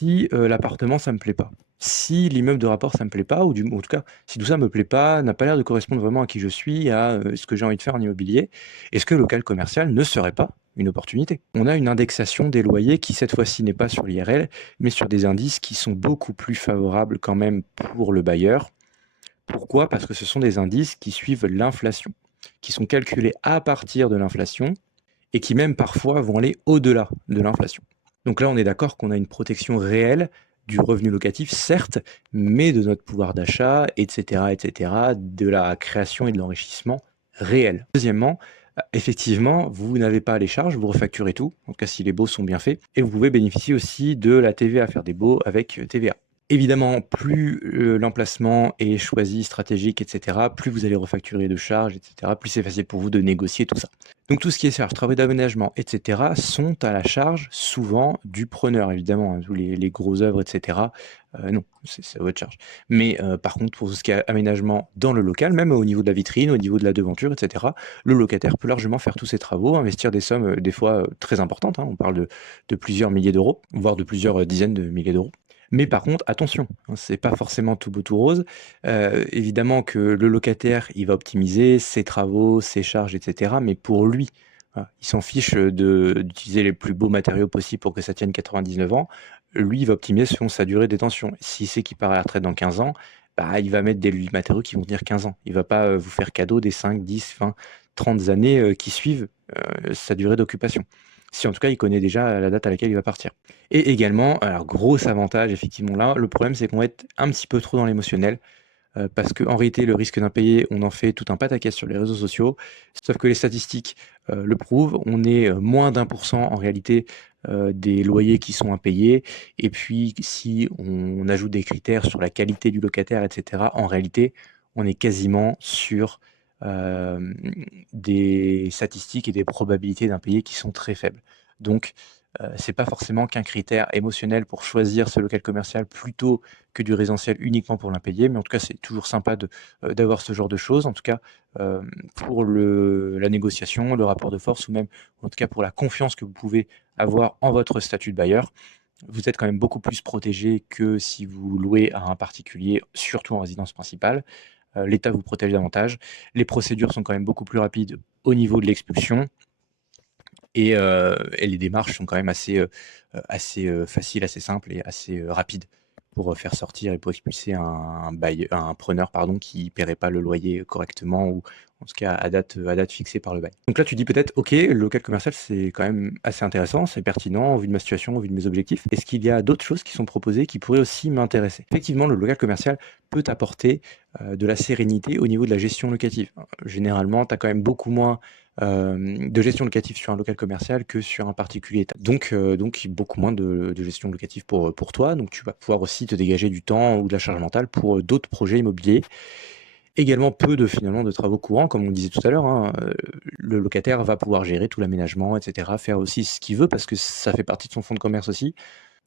si, l'appartement ça me plaît pas, si l'immeuble de rapport ça me plaît pas ou en tout cas, si tout ça me plaît pas, n'a pas l'air de correspondre vraiment à qui je suis, à, ce que j'ai envie de faire en immobilier, est-ce que le local commercial ne serait pas une opportunité? On a une indexation des loyers qui cette fois-ci n'est pas sur l'IRL, mais sur des indices qui sont beaucoup plus favorables quand même pour le bailleur. Pourquoi? Parce que ce sont des indices qui suivent l'inflation, qui sont calculés à partir de l'inflation et qui même parfois vont aller au-delà de l'inflation. Donc là, on est d'accord qu'on a une protection réelle du revenu locatif, certes, mais de notre pouvoir d'achat, etc., etc., de la création et de l'enrichissement réel. Deuxièmement, effectivement, vous n'avez pas les charges, vous refacturez tout, en tout cas si les baux sont bien faits, et vous pouvez bénéficier aussi de la TVA, faire des baux avec TVA. Évidemment, plus l'emplacement est choisi, stratégique, etc., plus vous allez refacturer de charges, etc., plus c'est facile pour vous de négocier tout ça. Donc tout ce qui est charges, travaux d'aménagement, etc., sont à la charge souvent du preneur, évidemment, hein, tous les gros œuvres, etc., non, c'est à votre charge. Mais par contre, pour tout ce qui est aménagement dans le local, même au niveau de la vitrine, au niveau de la devanture, etc., le locataire peut largement faire tous ces travaux, investir des sommes, des fois, très importantes, hein, on parle de plusieurs milliers d'euros, voire de plusieurs dizaines de milliers d'euros. Mais par contre, attention, hein, c'est pas forcément tout beau tout rose. Évidemment que le locataire, il va optimiser ses travaux, ses charges, etc. Mais pour lui, voilà, il s'en fiche d'utiliser les plus beaux matériaux possibles pour que ça tienne 99 ans. Lui, il va optimiser selon sa durée de détention. S'il sait qu'il part à la retraite dans 15 ans, bah, il va mettre des matériaux qui vont tenir 15 ans. Il va pas vous faire cadeau des 5, 10, 20, 30 années qui suivent sa durée d'occupation. Si en tout cas, il connaît déjà la date à laquelle il va partir. Et également, alors gros avantage effectivement là, le problème c'est qu'on va être un petit peu trop dans l'émotionnel, parce qu'en réalité le risque d'impayé, on en fait tout un pataquès sur les réseaux sociaux. Sauf que les statistiques, le prouvent. On est, moins d'1 % en réalité, des loyers qui sont impayés et puis si on ajoute des critères sur la qualité du locataire et cetera, en réalité, on est quasiment sur, hem, des statistiques et des probabilités d'impayés qui sont très faibles. Donc c'est pas forcément qu'un critère émotionnel pour choisir ce local commercial plutôt que du résidentiel uniquement pour l'impayé, mais en tout cas, c'est toujours sympa d'avoir ce genre de choses. En tout cas, pour la négociation, le rapport de force ou même, en tout cas, pour la confiance que vous pouvez avoir en votre statut de bailleur, vous êtes quand même beaucoup plus protégé que si vous louez à un particulier, surtout en résidence principale. L'État vous protège davantage. Les procédures sont quand même beaucoup plus rapides au niveau de l'expulsion et les démarches sont quand même assez faciles, assez simples et assez rapides pour faire sortir et pour expulser un preneur pardon, qui ne paierait pas le loyer correctement ou en tout cas à date fixée par le bail. Donc là, tu dis peut-être, ok, le local commercial, c'est quand même assez intéressant, c'est pertinent au vu de ma situation, au vu de mes objectifs. Est-ce qu'il y a d'autres choses qui sont proposées qui pourraient aussi m'intéresser? Effectivement, le local commercial peut apporter de la sérénité au niveau de la gestion locative. Généralement, tu as quand même beaucoup moins de gestion locative sur un local commercial que sur un particulier. Donc beaucoup moins de gestion locative pour toi. Donc tu vas pouvoir aussi te dégager du temps ou de la charge mentale pour d'autres projets immobiliers. Également peu finalement de travaux courants, comme on disait tout à l'heure, hein. Le locataire va pouvoir gérer tout l'aménagement, et cetera, faire aussi ce qu'il veut parce que ça fait partie de son fonds de commerce aussi.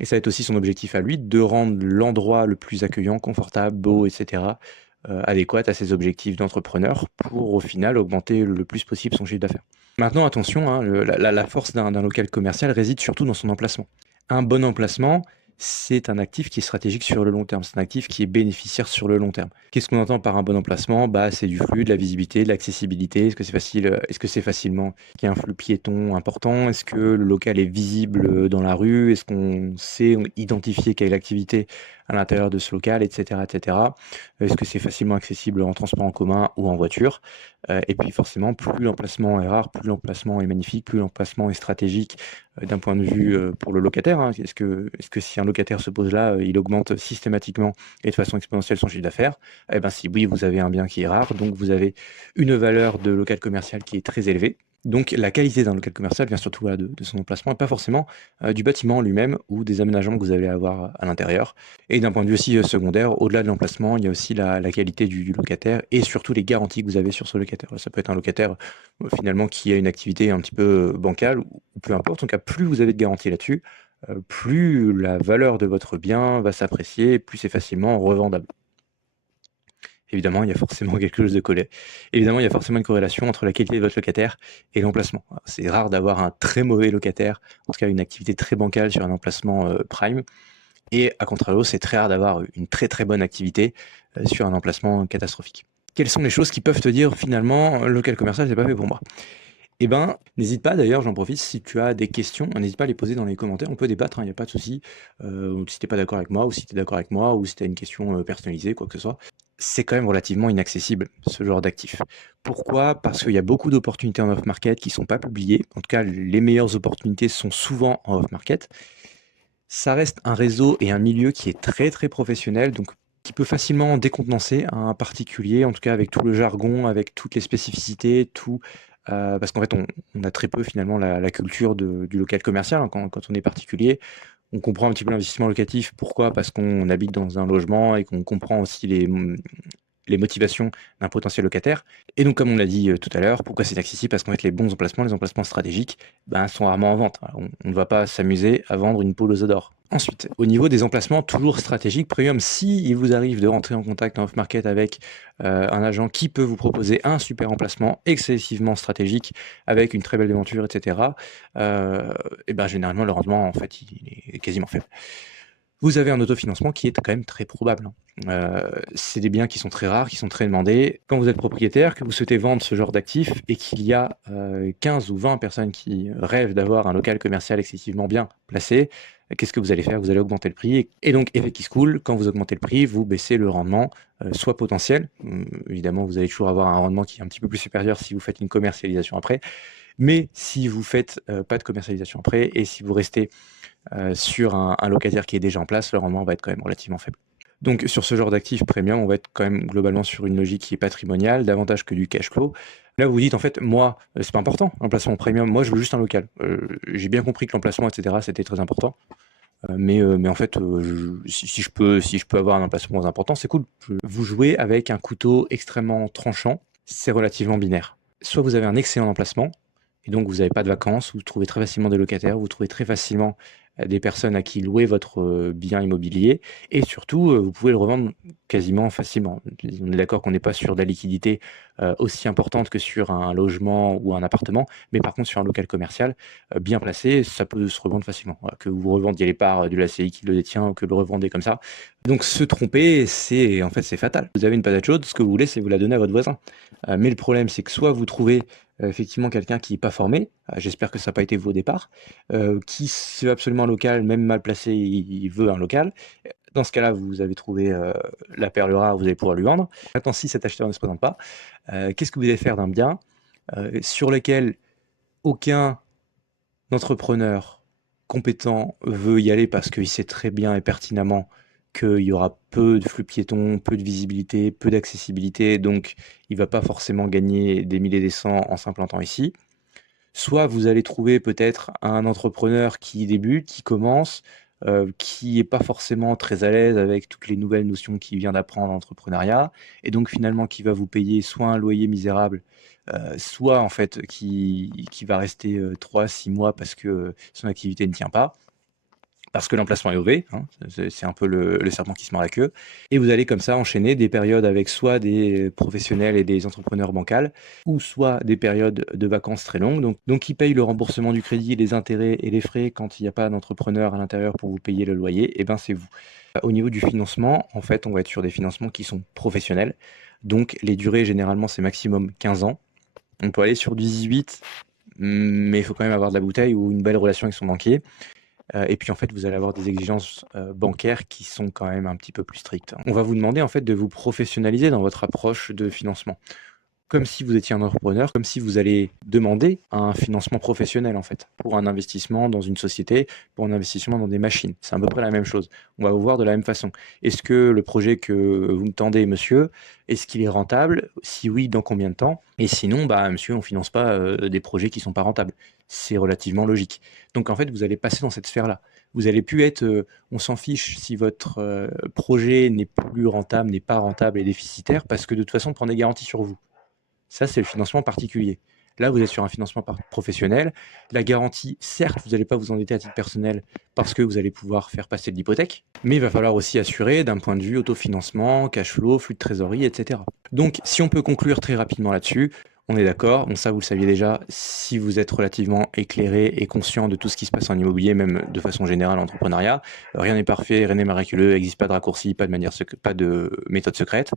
Et ça va être aussi son objectif à lui de rendre l'endroit le plus accueillant, confortable, beau, et cetera, adéquat à ses objectifs d'entrepreneur pour au final augmenter le plus possible son chiffre d'affaires. Maintenant attention, hein, la force d'un local commercial réside surtout dans son emplacement. Un bon emplacement, c'est un actif qui est stratégique sur le long terme, c'est un actif qui est bénéficiaire sur le long terme. Qu'est-ce qu'on entend par un bon emplacement? Bah, c'est du flux, de la visibilité, de l'accessibilité. Est-ce que c'est facile, est-ce que c'est facilement qu'il y a un flux piéton important? Est-ce que le local est visible, dans la rue? Est-ce qu'on sait identifier quelle activité à l'intérieur de ce local et cetera et cetera? Est-ce que c'est facilement accessible en transport en commun ou en voiture? Et puis forcément, plus l'emplacement est rare, plus l'emplacement est magnifique, plus l'emplacement est stratégique, d'un point de vue, pour le locataire, hein. Est-ce que si un locataire se pose là, il augmente systématiquement et de façon exponentielle son chiffre d'affaires? Eh ben, si oui, vous avez un bien qui est rare, donc vous avez une valeur de local commercial qui est très élevée. Donc la qualité d'un local commercial vient surtout, voilà, de son emplacement et pas forcément, du bâtiment en lui-même ou des aménagements que vous allez avoir à l'intérieur. Et d'un point de vue aussi, secondaire, au-delà de l'emplacement, il y a aussi la qualité du locataire et surtout les garanties que vous avez sur ce locataire. Ça peut être un locataire, finalement qui a une activité un petit peu, bancale ou peu importe. En tout cas, plus vous avez de garanties là-dessus, plus la valeur de votre bien va s'apprécier, plus c'est facilement revendable. Évidemment, il y a forcément quelque chose de collé. Évidemment, il y a forcément une corrélation entre la qualité de votre locataire et l'emplacement. C'est rare d'avoir un très mauvais locataire, en tout cas une activité très bancale sur un emplacement, prime. Et à contrario, c'est très rare d'avoir une très très bonne activité sur un emplacement catastrophique. Quelles sont les choses qui peuvent te dire finalement le local commercial c'est pas fait pour moi? Eh ben, n'hésite pas d'ailleurs, j'en profite, si tu as des questions, n'hésite pas à les poser dans les commentaires, on peut débattre, il y a pas de souci. Si tu pas d'accord avec moi ou si tu es d'accord avec moi ou si tu as une question, personnalisée, quoi que ce soit. C'est quand même relativement inaccessible, ce genre d'actif. Pourquoi? Parce qu'il y a beaucoup d'opportunités en off market qui sont pas publiées. En tout cas, les meilleures opportunités sont souvent en off market. Ça reste un réseau et un milieu qui est très, très professionnel, donc qui peut facilement décontenancer un particulier, en tout cas avec tout le jargon, avec toutes les spécificités, tout, parce qu'en fait on a très peu finalement la culture du local commercial, hein, quand on est particulier. On comprend un petit peu l'investissement locatif. Pourquoi? Parce qu'on habite dans un logement et qu'on comprend aussi les motivations d'un potentiel locataire. Et donc, comme on l'a dit tout à l'heure, pourquoi c'est accessible? Parce qu'en fait, les bons emplacements, les emplacements stratégiques, ben, sont rarement en vente. On ne va pas s'amuser à vendre une poule aux œufs d'or. Ensuite, au niveau des emplacements toujours stratégiques, premium, si il vous arrive de rentrer en contact en off-market avec un agent qui peut vous proposer un super emplacement excessivement stratégique avec une très belle devanture, etc., et ben, généralement, le rendement, en fait, il est quasiment faible. Vous avez un autofinancement qui est quand même très probable, hein. C'est des biens qui sont très rares, qui sont très demandés. Quand vous êtes propriétaire, que vous souhaitez vendre ce genre d'actifs et qu'il y a 15 ou 20 personnes qui rêvent d'avoir un local commercial excessivement bien placé, qu'est-ce que vous allez faire? Vous allez augmenter le prix et donc effet qui se coule, quand vous augmentez le prix, vous baissez le rendement, soit potentiel, évidemment vous allez toujours avoir un rendement qui est un petit peu plus supérieur si vous faites une commercialisation après, mais si vous faites pas de commercialisation après et si vous restez sur un locataire qui est déjà en place, le rendement va être quand même relativement faible. Donc sur ce genre d'actifs premium, on va être quand même globalement sur une logique qui est patrimoniale, davantage que du cash flow. Là, vous vous dites en fait, moi, c'est pas important, l'emplacement premium, moi je veux juste un local. J'ai bien compris que l'emplacement, etc., c'était très important. Mais en fait, si je peux avoir un emplacement important, c'est cool. Vous jouez avec un couteau extrêmement tranchant, c'est relativement binaire. Soit vous avez un excellent emplacement, et donc vous n'avez pas de vacances, vous trouvez très facilement des locataires, vous trouvez très facilement des personnes à qui louer votre bien immobilier, et surtout, vous pouvez le revendre quasiment facilement. On est d'accord qu'on n'est pas sur de la liquidité aussi importante que sur un logement ou un appartement, mais par contre sur un local commercial bien placé, ça peut se revendre facilement. Voilà, que vous revendiez les parts de l'ACI qui le détient ou que le revendez comme ça. Donc se tromper, en fait, c'est fatal. Vous avez une patate chaude, ce que vous voulez, c'est vous la donner à votre voisin. Mais le problème, c'est que soit vous trouvez effectivement quelqu'un qui n'est pas formé, j'espère que ça n'a pas été vous au départ, qui veut absolument un local, même mal placé, il veut un local. Dans ce cas-là, vous avez trouvé la perle rare, vous allez pouvoir lui vendre. Maintenant, si cet acheteur ne se présente pas, qu'est-ce que vous allez faire d'un bien sur lequel aucun entrepreneur compétent veut y aller parce qu'il sait très bien et pertinemment qu'il y aura peu de flux piétons, peu de visibilité, peu d'accessibilité, donc il va pas forcément gagner des milliers et des cents en s'implantant ici. Soit vous allez trouver peut-être un entrepreneur qui débute, qui commence, qui est pas forcément très à l'aise avec toutes les nouvelles notions qu'il vient d'apprendre en entrepreneuriat et donc finalement qui va vous payer soit un loyer misérable, soit en fait qui va rester, 3-6 mois parce que, son activité ne tient pas. Parce que l'emplacement est mauvais, hein, c'est un peu le serpent qui se mord la queue. Et vous allez comme ça enchaîner des périodes avec soit des professionnels et des entrepreneurs bancals, ou soit des périodes de vacances très longues. Donc qui payent le remboursement du crédit, les intérêts et les frais quand il n'y a pas d'entrepreneur à l'intérieur pour vous payer le loyer, et ben c'est vous. Au niveau du financement, en fait, on va être sur des financements qui sont professionnels. Donc les durées, généralement, c'est maximum 15 ans. On peut aller sur du 18, mais il faut quand même avoir de la bouteille ou une belle relation avec son banquier. Et puis en fait, vous allez avoir des exigences bancaires qui sont quand même un petit peu plus strictes. On va vous demander en fait de vous professionnaliser dans votre approche de financement. Comme si vous étiez un entrepreneur, comme si vous allez demander un financement professionnel en fait, pour un investissement dans une société, pour un investissement dans des machines. C'est à peu près la même chose. On va vous voir de la même façon. Est-ce que le projet que vous me tendez, monsieur, est-ce qu'il est rentable? Si oui, dans combien de temps? Et sinon, bah monsieur, on finance pas des projets qui sont pas rentables. C'est relativement logique. Donc en fait, vous allez passer dans cette sphère-là. Vous allez plus être, on s'en fiche si votre projet n'est plus rentable, n'est pas rentable et déficitaire, parce que de toute façon, on prend des garanties sur vous. Ça, c'est le financement particulier. Là, vous êtes sur un financement professionnel. La garantie, certes, vous n'allez pas vous endetter à titre personnel parce que vous allez pouvoir faire passer de l'hypothèque, mais il va falloir aussi assurer d'un point de vue autofinancement, cash flow, flux de trésorerie, etc. Donc, si on peut conclure très rapidement là-dessus, On est d'accord, bon ça vous le saviez déjà, si vous êtes relativement éclairé et conscient de tout ce qui se passe en immobilier, même de façon générale en entrepreneuriat, rien n'est parfait, rien n'est miraculeux, il n'existe pas de raccourci, pas de méthode secrète.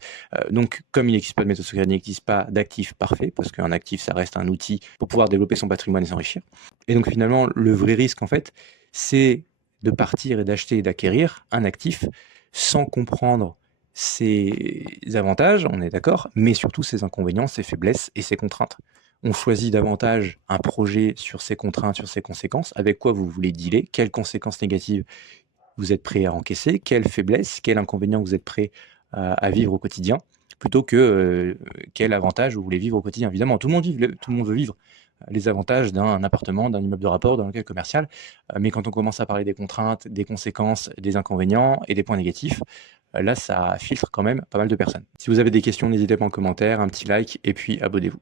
Donc comme il n'existe pas de méthode secrète, il n'existe pas d'actif parfait, parce qu'un actif ça reste un outil pour pouvoir développer son patrimoine et s'enrichir. Et donc finalement le vrai risque en fait, c'est de partir et d'acheter et d'acquérir un actif sans comprendre ses avantages, on est d'accord, mais surtout ses inconvénients, ses faiblesses et ses contraintes. On choisit davantage un projet sur ses contraintes, sur ses conséquences, avec quoi vous voulez dealer, quelles conséquences négatives vous êtes prêt à encaisser, quelles faiblesses, quels inconvénients vous êtes prêt à vivre au quotidien, plutôt que quel avantage vous voulez vivre au quotidien. Évidemment, tout le monde veut vivre les avantages d'un appartement, d'un immeuble de rapport, d'un local commercial, mais quand on commence à parler des contraintes, des conséquences, des inconvénients et des points négatifs, là, ça filtre quand même pas mal de personnes. Si vous avez des questions, n'hésitez pas en commentaire, un petit like et puis abonnez-vous.